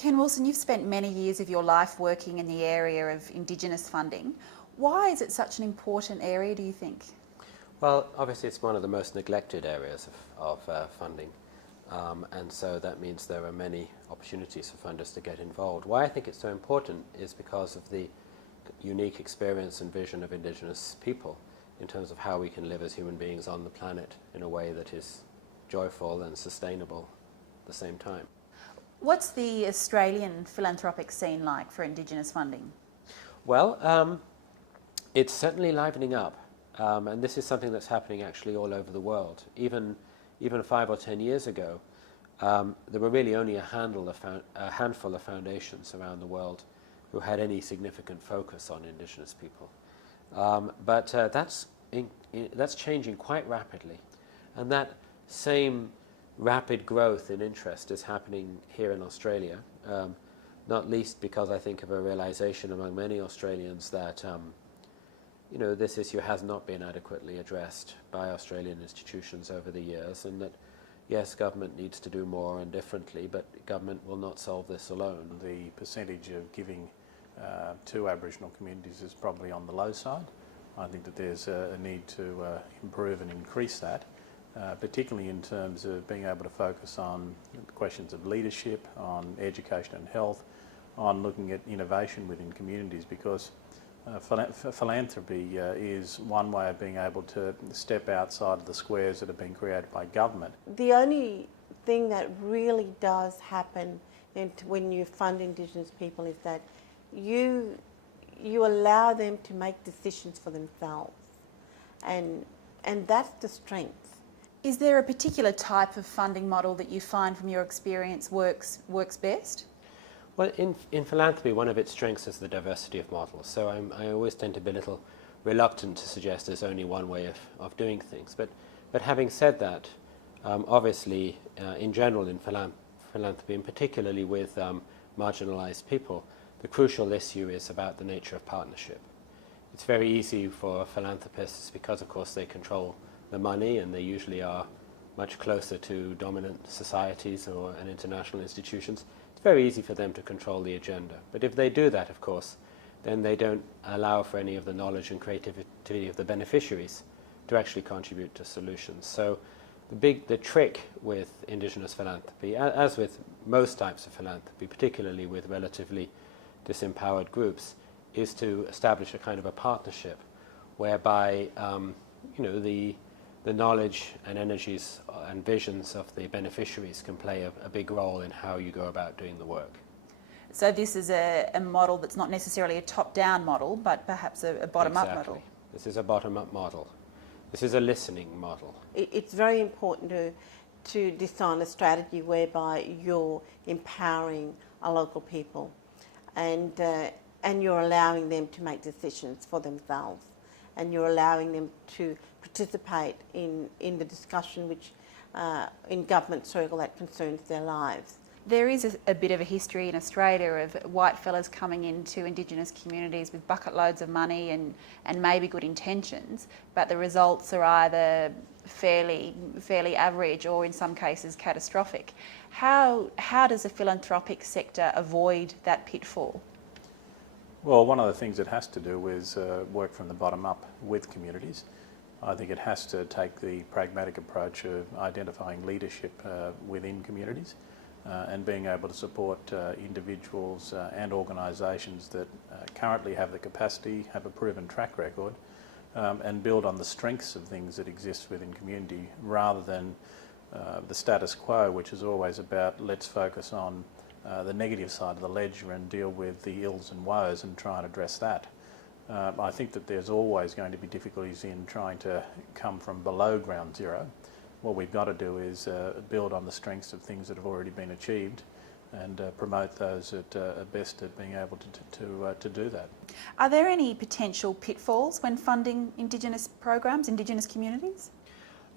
Ken Wilson, you've spent many years of your life working in the area of Indigenous funding. Why is it such an important area, do you think? Well, obviously it's one of the most neglected areas of funding, and so that means there are many opportunities for funders to get involved. Why I think it's so important is because of the unique experience and vision of Indigenous people in terms of how we can live as human beings on the planet in a way that is joyful and sustainable at the same time. What's the Australian philanthropic scene like for Indigenous funding? Well, it's certainly livening up, and this is something that's happening actually all over the world. Even 5 or 10 years ago, there were really only a handful of foundations around the world who had any significant focus on Indigenous people. But that's changing quite rapidly, and that same rapid growth in interest is happening here in Australia, not least because I think of a realization among many Australians that this issue has not been adequately addressed by Australian institutions over the years, and that yes, government needs to do more and differently, but government will not solve this alone. The percentage of giving to Aboriginal communities is probably on the low side. I think that there's a need to improve and increase that. Particularly in terms of being able to focus on questions of leadership, on education and health, on looking at innovation within communities, because philanthropy is one way of being able to step outside of the squares that have been created by government. The only thing that really does happen when you fund Indigenous people is that you allow them to make decisions for themselves, and that's the strength. Is there a particular type of funding model that you find from your experience works best? Well, in philanthropy, one of its strengths is the diversity of models. So I always tend to be a little reluctant to suggest there's only one way of doing things. But having said that, obviously, in general in philanthropy, and particularly with marginalized people, the crucial issue is about the nature of partnership. It's very easy for philanthropists because, of course, they control the money, and they usually are much closer to dominant societies and international institutions. It's very easy for them to control the agenda. But if they do that, of course, then they don't allow for any of the knowledge and creativity of the beneficiaries to actually contribute to solutions. So the trick with Indigenous philanthropy, as with most types of philanthropy, particularly with relatively disempowered groups, is to establish a kind of a partnership whereby the knowledge and energies and visions of the beneficiaries can play a big role in how you go about doing the work. So this is a model that's not necessarily a top-down model, but perhaps a bottom-up model. This is a bottom-up model. This is a listening model. It's very important to design a strategy whereby you're empowering our local people, and you're allowing them to make decisions for themselves, and you're allowing them to participate in the discussion which in government circle that concerns their lives. There is a bit of a history in Australia of white fellas coming into Indigenous communities with bucket loads of money and maybe good intentions, but the results are either fairly average or in some cases catastrophic. How does the philanthropic sector avoid that pitfall? Well, one of the things it has to do is work from the bottom up with communities. I think it has to take the pragmatic approach of identifying leadership within communities and being able to support individuals and organisations that currently have the capacity, have a proven track record, and build on the strengths of things that exist within community, rather than the status quo, which is always about let's focus on the negative side of the ledger and deal with the ills and woes and try and address that. I think that there's always going to be difficulties in trying to come from below ground zero. What we've got to do is build on the strengths of things that have already been achieved and promote those that are best at being able to do that. Are there any potential pitfalls when funding Indigenous programs, Indigenous communities?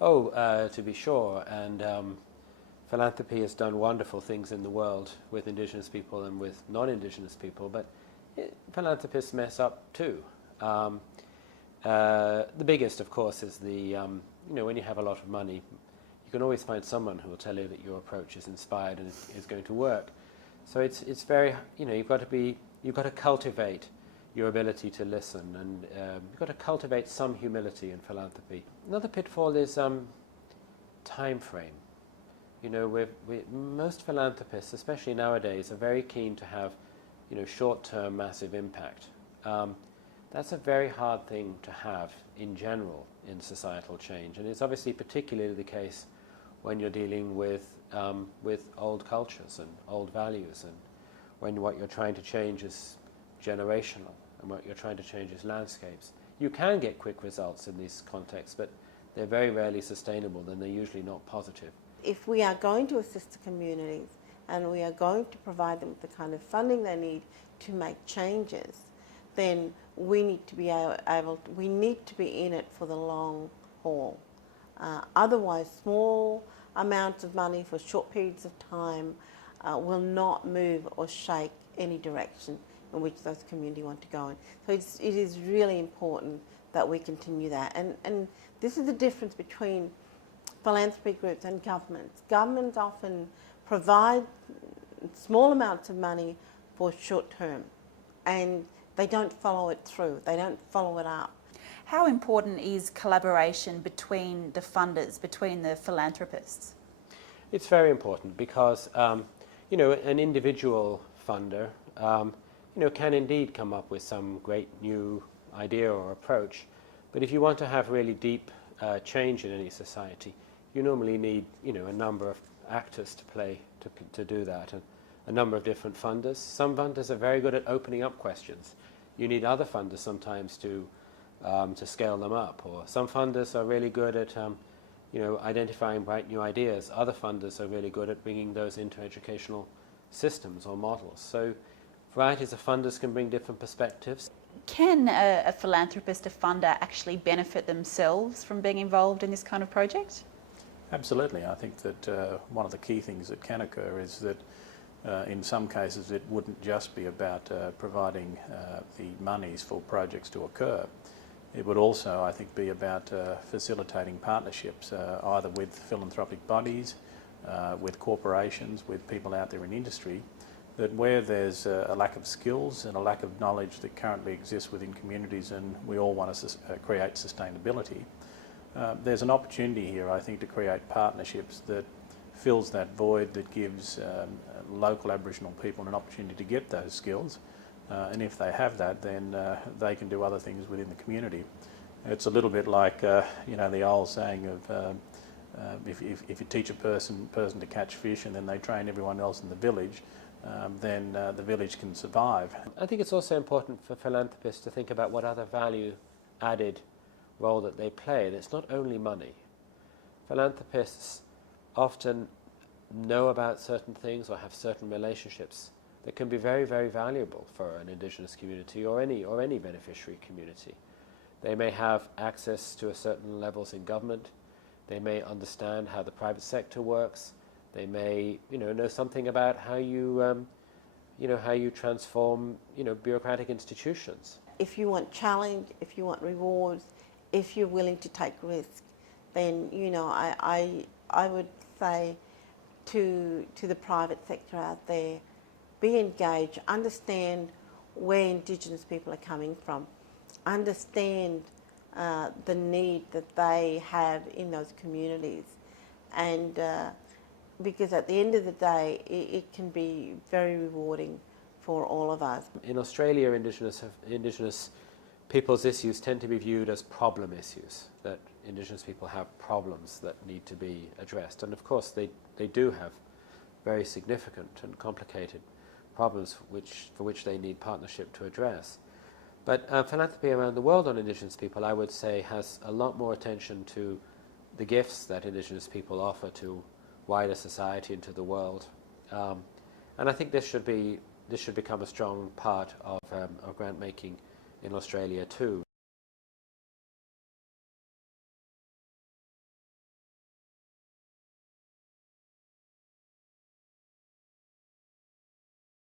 Oh, to be sure, and philanthropy has done wonderful things in the world with Indigenous people and with non-Indigenous people, but philanthropists mess up too. The biggest, of course, is when you have a lot of money, you can always find someone who will tell you that your approach is inspired and is going to work. So it's very, you've got to cultivate your ability to listen, and you've got to cultivate some humility in philanthropy. Another pitfall is time frame. Most philanthropists, especially nowadays, are very keen to have, short-term massive impact. That's a very hard thing to have in general in societal change, and it's obviously particularly the case when you're dealing with old cultures and old values, and when what you're trying to change is generational, and what you're trying to change is landscapes. You can get quick results in these contexts, but they're very rarely sustainable, and they're usually not positive. If we are going to assist the communities and we are going to provide them with the kind of funding they need to make changes, then we need to be we need to be in it for the long haul. Otherwise, small amounts of money for short periods of time will not move or shake any direction in which those communities want to go in. So it is really important that we continue that. And this is the difference between philanthropy groups and governments. Governments often provide small amounts of money for short term, and they don't follow it through, they don't follow it up. How important is collaboration between the funders, between the philanthropists? It's very important because, an individual funder, can indeed come up with some great new idea or approach. But if you want to have really deep change in any society, you normally need, a number of actors to play to do that, and a number of different funders. Some funders are very good at opening up questions. You need other funders sometimes to scale them up, or some funders are really good at identifying bright new ideas. Other funders are really good at bringing those into educational systems or models. So varieties of funders can bring different perspectives. Can a philanthropist, a funder, actually benefit themselves from being involved in this kind of project? Absolutely. I think that one of the key things that can occur is that in some cases it wouldn't just be about providing the monies for projects to occur. It would also, I think, be about facilitating partnerships, either with philanthropic bodies, with corporations, with people out there in industry, that where there's a lack of skills and a lack of knowledge that currently exists within communities, and we all want to create sustainability, there's an opportunity here, I think, to create partnerships that fills that void, that gives local Aboriginal people an opportunity to get those skills. And if they have that, then they can do other things within the community. It's a little bit like, the old saying of if you teach a person to catch fish and then they train everyone else in the village, then the village can survive. I think it's also important for philanthropists to think about what other value-added role that they play. And it's not only money. Philanthropists often know about certain things or have certain relationships that can be very, very valuable for an Indigenous community or any beneficiary community. They may have access to certain levels in government. They may understand how the private sector works. They may, know something about how you transform, bureaucratic institutions. If you want challenge, if you want rewards, if you're willing to take risk, then I would say to the private sector out there, be engaged, understand where Indigenous people are coming from, understand the need that they have in those communities, and because at the end of the day it can be very rewarding for all of us. In Australia, Indigenous people's issues tend to be viewed as problem issues, that Indigenous people have problems that need to be addressed. And of course they do have very significant and complicated problems for which they need partnership to address. But philanthropy around the world on Indigenous people, I would say, has a lot more attention to the gifts that Indigenous people offer to wider society and to the world. And I think this should become a strong part of grant making in Australia too.